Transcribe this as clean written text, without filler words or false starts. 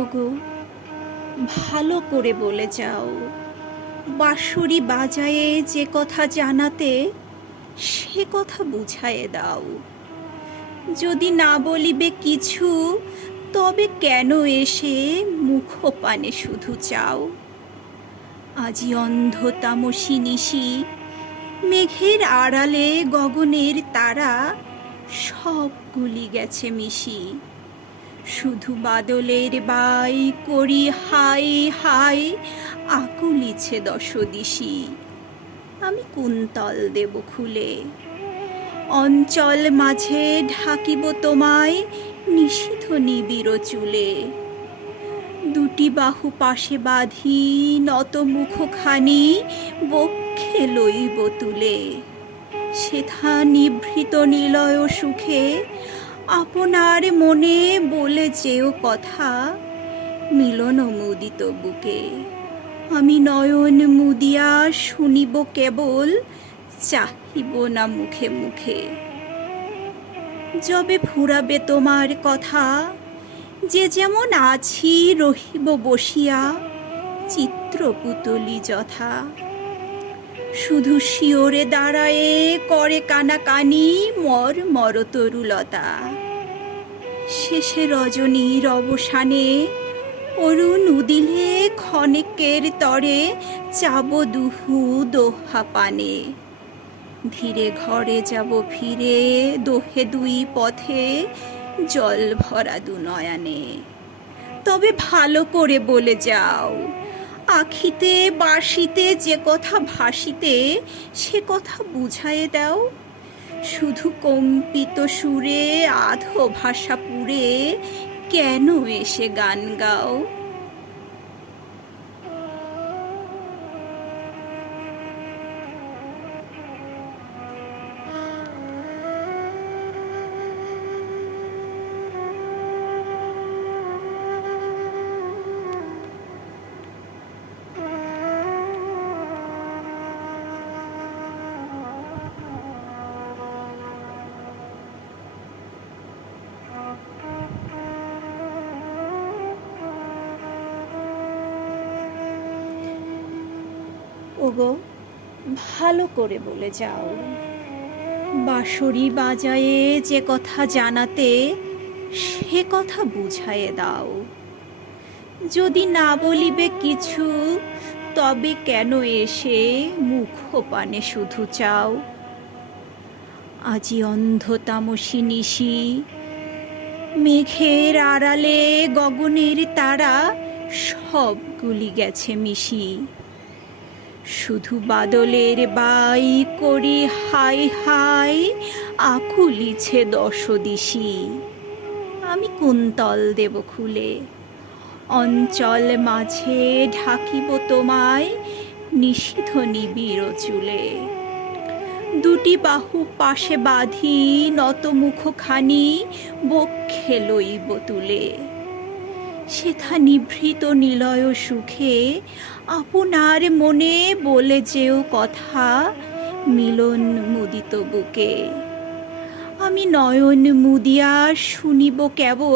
ওগো, ভালো করে বলে যাও, বাঁশরি বাজায়ে যে কথা জানাতে সে কথা বুঝায়ে দাও। যদি না বলিবে কিছু, তবে কেন এসে মুখপানে শুধু চাও? আজি অন্ধ তামসী নিশি, মেঘের আড়ালে গগনের তারা সব গুলি গেছে মিশি। শুধু বাদলের বাই করি হাই হাই, আকুলিছে দশদিশি। আমি কুন্তল দেব খুলে, অঞ্চল মাঝে ঢাকিব তোমায় নিশীথ নিবিড় চুলে। দুটি বাহু পাশে বাঁধি নত মুখখানি বক্ষে লইব তুলে। সেথা নিভৃত নিলয় সুখে আপনার মনে বলে যেও কথা, মিলন মুদিত বুকে। আমি নয়ন মুদিয়া শুনিব কেবল, চাহিব না মুখে মুখে। যবে ফুরাবে তোমার কথা, যে যেমন আছি রহিব বসিয়া চিত্রপুতলি যথা। শুধু শিওরে দাঁড়ায়ে করে কানাকানি মর মর তরুলতা। শেষে রজনীর অবসানে অরুণ উদিলে ক্ষণেকের তরে চাব দুহু দোহা পানে। ধীরে ঘরে যাব ফিরে দোহে দুই পথে জল ভরা দু নয়নে। তবে ভালো করে বলে যাও, আখিতে বাঁশিতে যে কথা ভাসিতে সে কথা বুঝায়ে দাও। শুধু কম্পিত সুরে আধো ভাষা পুরে কেন এসে গান গাও? ওগো, ভালো করে বলে যাও, বাঁশরি বাজায়ে যে কথা জানাতে সে কথা বুঝায়ে দাও। যদি না বলিবে কিছু, তবে কেন এসে মুখপানে শুধু চাও? আজি অন্ধ তামসী নিশি, মেঘের আড়ালে গগনের তারা সবগুলি গেছে মিশি। শুধু বাদলের বাই করি হাই হাই, আকুলিছে দশদিশি। আমি কুন্তল দেব খুলে, অঞ্চল মাঝে ঢাকিব তোমায় নিশীথ নিবিড় চুলে। দুটি বাহু পাশে বাঁধি নত মুখখানি বক্ষে লইব তুলে। সেথা নিভৃত নিলয় সুখে আপনার মনে বলে যেও কথা, মিলন মুদিত বুকে। আমি নয়ন মুদিয়া শুনিব কেবল